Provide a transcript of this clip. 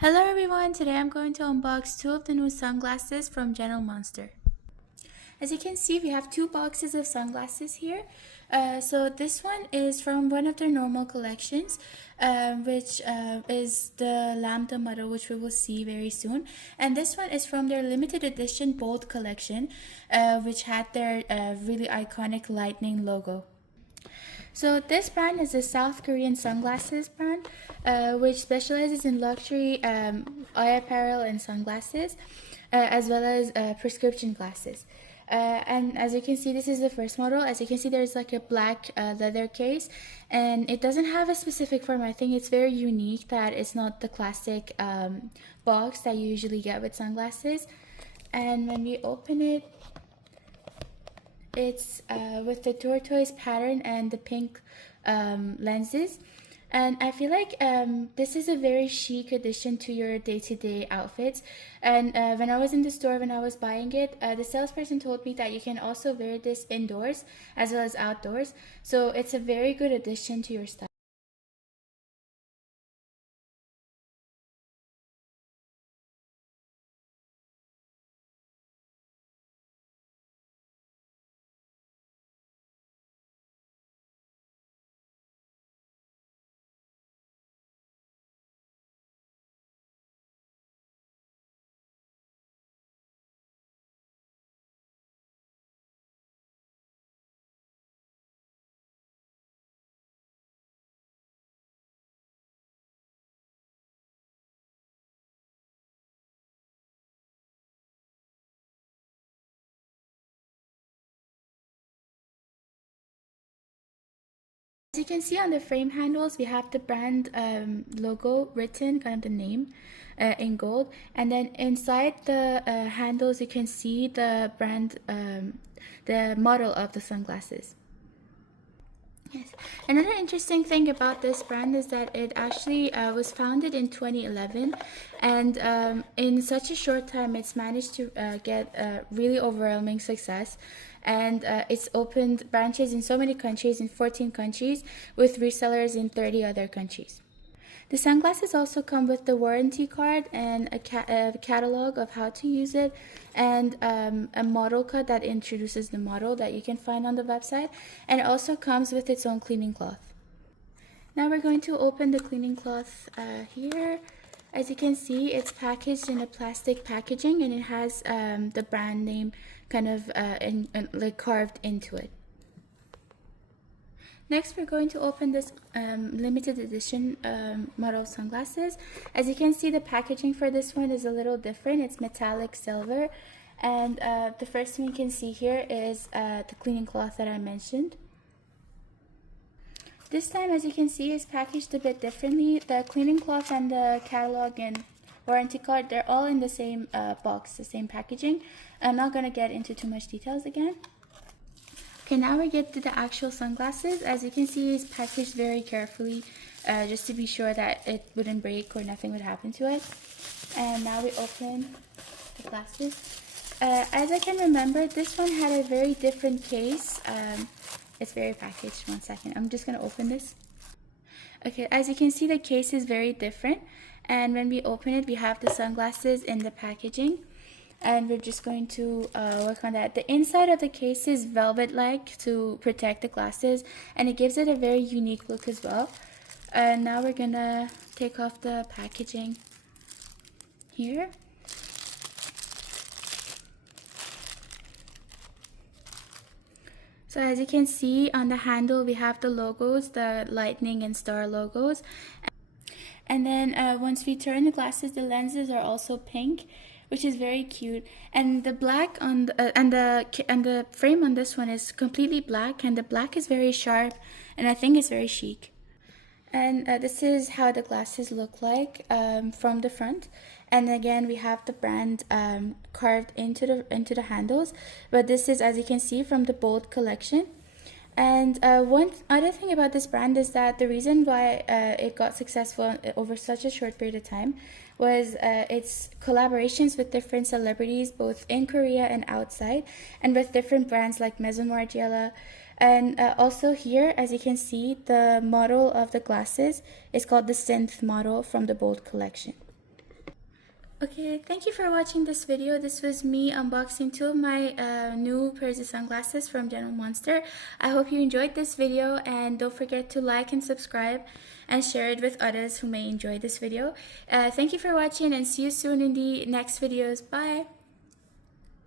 Hello everyone, today I'm going to unbox two of the new sunglasses from General Monster. As you can see, we have two boxes of sunglasses here. So this one is from one of their normal collections, which is the Lambda model, which we will see very soon. And this one is from their limited edition Bold collection, which had their really iconic lightning logo. So this brand is a South Korean sunglasses brand, which specializes in luxury eye apparel and sunglasses, as well as prescription glasses. And as you can see, this is the first model. As you can see, there's like a black leather case, and it doesn't have a specific form. I think it's very unique that it's not the classic box that you usually get with sunglasses. And when we open it, it's with the tortoise pattern and the pink lenses, and I feel like this is a very chic addition to your day-to-day outfits. And when I was in the store, when I was buying it, the salesperson told me that you can also wear this indoors as well as outdoors, so it's a very good addition to your style. As you can see on the frame handles, we have the brand logo written, kind of the name, in gold. And then inside the handles, you can see the brand, the model of the sunglasses. Yes. Another interesting thing about this brand is that it actually was founded in 2011, and in such a short time, it's managed to get really overwhelming success. And it's opened branches in so many countries, in 14 countries, with resellers in 30 other countries. The sunglasses also come with the warranty card and a catalog of how to use it, and a model code that introduces the model that you can find on the website, and it also comes with its own cleaning cloth. Now we're going to open the cleaning cloth here. As you can see, it's packaged in a plastic packaging, and it has the brand name kind of like carved into it. Next, we're going to open this limited edition model sunglasses. As you can see, the packaging for this one is a little different. It's metallic silver. And the first thing you can see here is the cleaning cloth that I mentioned. This time, as you can see, is packaged a bit differently. The cleaning cloth and the catalog and warranty card, they're all in the same box, the same packaging. I'm not going to get into too much details again. Okay, now we get to the actual sunglasses. As you can see, it's packaged very carefully, just to be sure that it wouldn't break or nothing would happen to it. And now we open the glasses. As I can remember, this one had a very different case. It's very packaged. One second, I'm just gonna open this. Okay, as you can see, the case is very different. And when we open it, we have the sunglasses in the packaging. And we're just going to work on that. The inside of the case is velvet-like to protect the glasses, and it gives it a very unique look as well. And now we're gonna take off the packaging here. So as you can see on the handle, we have the logos, the lightning and star logos. And then once we turn the glasses, the lenses are also pink, which is very cute. And the black on the, and the frame on this one is completely black, and the black is very sharp, and I think it's very chic. And this is how the glasses look like from the front. And again, we have the brand carved into the handles, but this is, as you can see, from the Bold collection. And one other thing about this brand is that the reason why it got successful over such a short period of time was its collaborations with different celebrities, both in Korea and outside, and with different brands like Maison Margiela. And also here, as you can see, the model of the glasses is called the Synth model from the Bold collection. Okay, thank you for watching this video. This was me unboxing two of my new pairs of sunglasses from General Monster. I hope you enjoyed this video, and don't forget to like and subscribe and share it with others who may enjoy this video. Thank you for watching, and see you soon in the next videos. Bye!